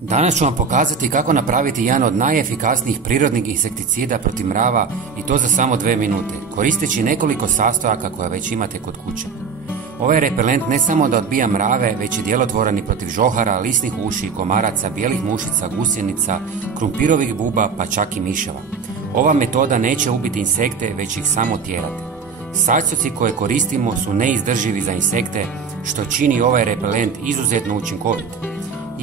Danas ću vam pokazati kako napraviti jedan od najefikasnijih prirodnih insekticida protiv mrava i to za samo 2 minute, koristeći nekoliko sastojaka koja već imate kod kuće. Ovaj repelent ne samo da odbija mrave, već je djelotvoran i protiv žohara, lisnih uši, komaraca, bijelih mušica, gusjenica, krumpirovih buba pa čak i miševa. Ova metoda neće ubiti insekte, već ih samo tjerati. Sastojci koje koristimo su neizdrživi za insekte, što čini ovaj repelent izuzetno učinkovit.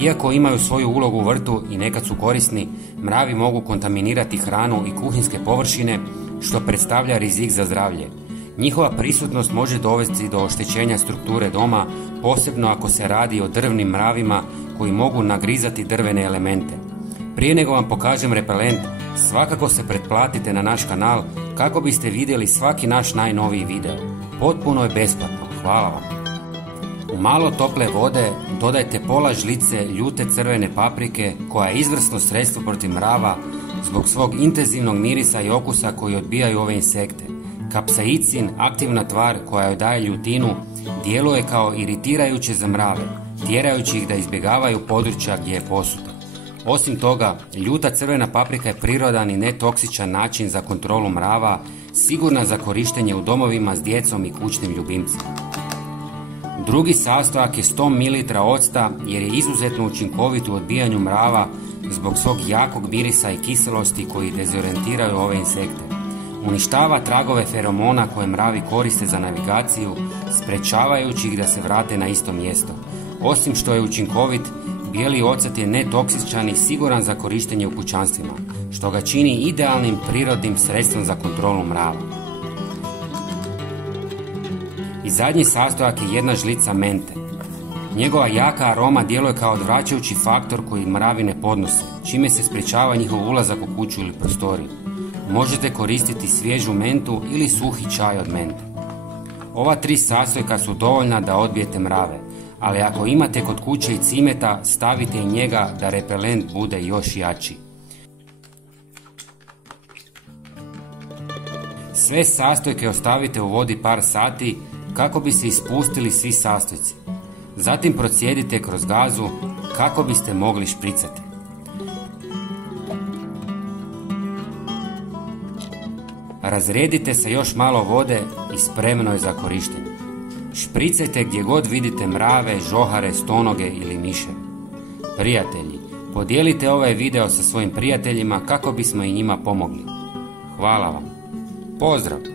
Iako imaju svoju ulogu u vrtu i nekad su korisni, mravi mogu kontaminirati hranu i kuhinske površine, što predstavlja rizik za zdravlje. Njihova prisutnost može dovesti do oštećenja strukture doma, posebno ako se radi o drvnim mravima koji mogu nagrizati drvene elemente. Prije nego vam pokažem repelent, svakako se pretplatite na naš kanal kako biste vidjeli svaki naš najnoviji video. Potpuno je besplatno. Hvala vam. U malo tople vode dodajte pola žlice ljute crvene paprike koja je izvrsno sredstvo protiv mrava zbog svog intenzivnog mirisa i okusa koji odbijaju ove insekte. Kapsaicin, aktivna tvar koja joj daje ljutinu, djeluje kao iritirajuće za mrave, tjerajući ih da izbjegavaju područja gdje je posuta. Osim toga, ljuta crvena paprika je prirodan i netoksičan način za kontrolu mrava, sigurna za korištenje u domovima s djecom i kućnim ljubimcima. Drugi sastojak je 100 ml octa jer je izuzetno učinkovit u odbijanju mrava zbog svog jakog mirisa i kiselosti koji dezorijentiraju ove insekte. Uništava tragove feromona koje mravi koriste za navigaciju, sprečavajući ih da se vrate na isto mjesto. Osim što je učinkovit, bijeli ocat je netoksičan i siguran za korištenje u kućanstvima, što ga čini idealnim prirodnim sredstvom za kontrolu mrava. I zadnji sastojak je 1 žlica mente. Njegova jaka aroma djeluje kao odvraćajući faktor koji mravi ne podnose, čime se sprečava njihov ulazak u kuću ili prostoriju. Možete koristiti svježu mentu ili suhi čaj od mente. Ova 3 sastojka su dovoljna da odbijete mrave, ali ako imate kod kuće i cimeta, stavite i njega da repelent bude još jači. Sve sastojke ostavite u vodi par sati kako bi se ispustili svi sastojci. Zatim procijedite kroz gazu kako biste mogli špricati. Razredite sa još malo vode i spremno je za korištenje. Špricajte gdje god vidite mrave, žohare, stonoge ili miševe. Prijatelji, podijelite ovaj video sa svojim prijateljima kako bismo i njima pomogli. Hvala vam. Pozdrav!